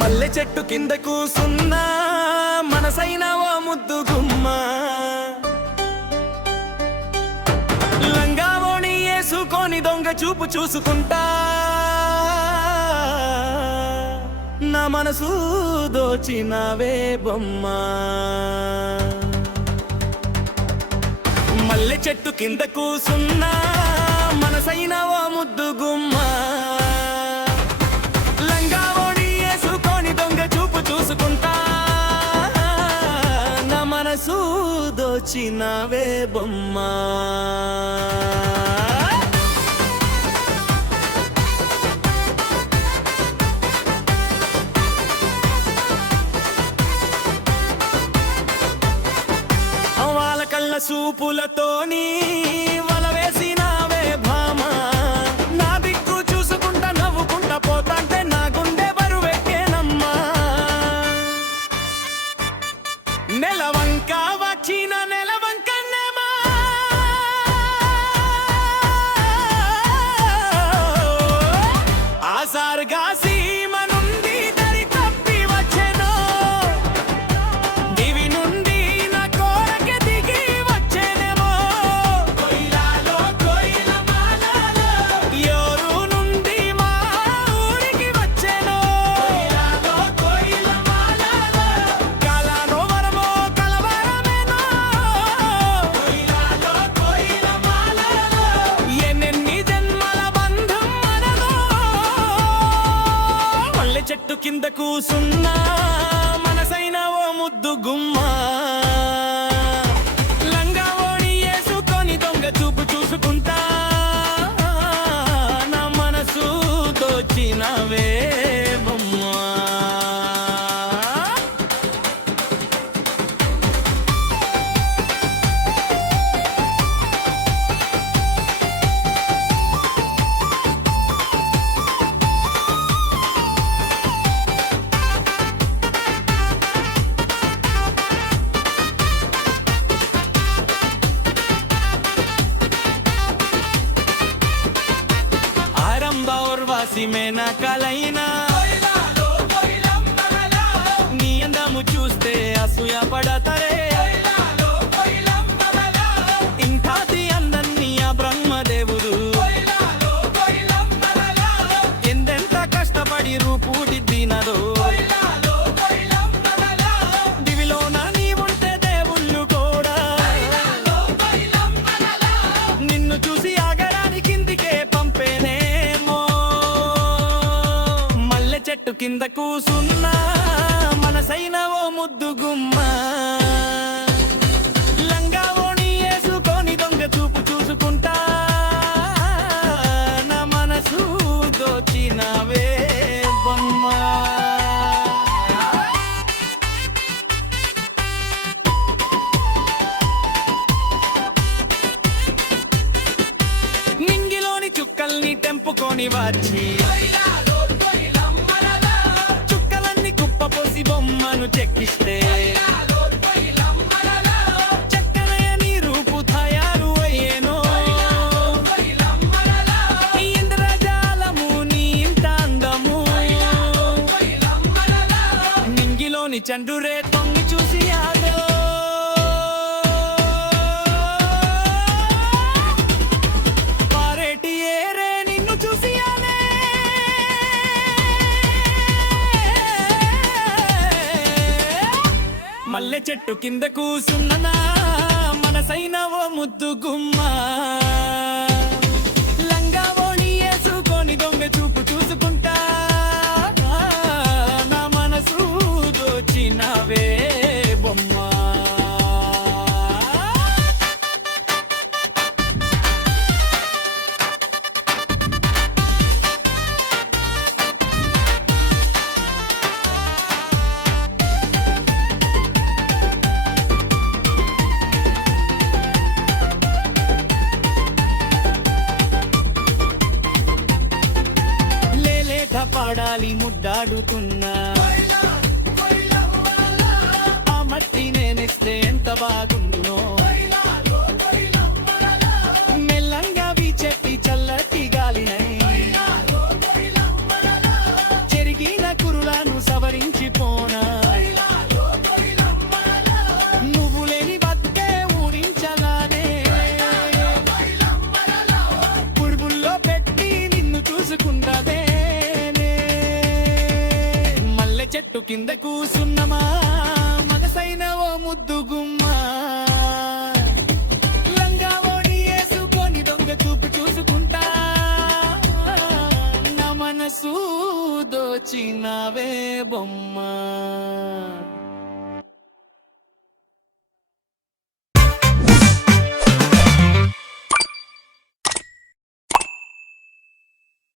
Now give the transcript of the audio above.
మల్లె చెట్టు కింద కూసున్నా మనసైన ఓ ముద్దు గుమ్మ, లంగావోణి వేసుకొని దొంగ చూపు చూసుకుంటా, నా మనసు దోచినవే బొమ్మ. మల్లె చెట్టు కింద కూసున్నా మనసైన ఓ ముద్దు గుమ్మ, చూసుకుంటా, నా మనసు దోచినవే బొమ్మ. వాళ్ళ కళ్ళ చూపులతోని వల వేసినవే భామ, నా దిక్కు చూసుకుంటా నవ్వుకుంటా పోతాంటే నా గుండె బరువెక్కేనమ్మా. నెలవంక వచ్చిన నెలవంకన్నేమా, ఆసారుగా సీమ నుండి దరి తప్పి వచ్చెను, దివి నుండి నా కోరకె దిగి వచ్చేనేమో. ఎవరు నుండి మా ఊరికి వచ్చెను, కలనో వరమో కలవరమేనో, ఎన్నెన్ని జన్మల బంధం మనదో. మల్లె చెట్టు కింద కూసున్నా మనసైన ఓ ముద్దు గుమ్మ, లంగావోణి వేసుకొని దొంగ చూపు చూసుకుంటా, నా మనసు దోచినవే బొమ్మ. సిమేనా కలైనా నీ అందము చూస్తే అసూయ పడతారే, ఇంకాది అందన్ని ఆ బ్రహ్మదేవుడు ఎందెంత కష్టపడి రూపుదిద్దినదో. దివిలోన నీ ఉంటే దేవుళ్ళు కూడా నిన్ను చూసి ఆగరాని కిందికే పంపేనేమో. చెట్టు కింద కూసున్నా మనసైన ఓ ముద్దు గుమ్మ, లంగావోణి వేసుకొని దొంగ చూపు చూసుకుంటా, నా మనసు దోచినవే బొమ్మ. నింగిలోని చుక్కల్ని తెంపుకొని వచ్చి పోసి బొమ్మను చెక్కిస్తే, చక్కనయని రూపు తయారు అయ్యేనో. ఇంద్రజాలము నీ ఇంత అందము, నింగిలోని చండ్రురే తొంగి చూసి ఆగో. పారేటి ఏరే నిన్ను చూసి మల్లె చెట్టు కింద కూసున్ననా మనసైన ఓ ముద్దు గుమ్మ, లంగావోణి వేసుకొని దొంగ చూపు చూసుకుంటా, నా మనసు దోచినవే బొమ్మ. పాడుతున్నా ఆ మట్టి నేనిస్తే ఎంత బాగుండునో మెల్లంగా వీచెట్టి చల్లటి గాలినై చెరిగిన కురులను సవరించిపోనా నువ్వు లేని బతుకే ఊరించగానే పురుగుల్లో పెట్టి నిన్ను చూసుకుంటదే మల్లె చెట్టు కింద కూసున్న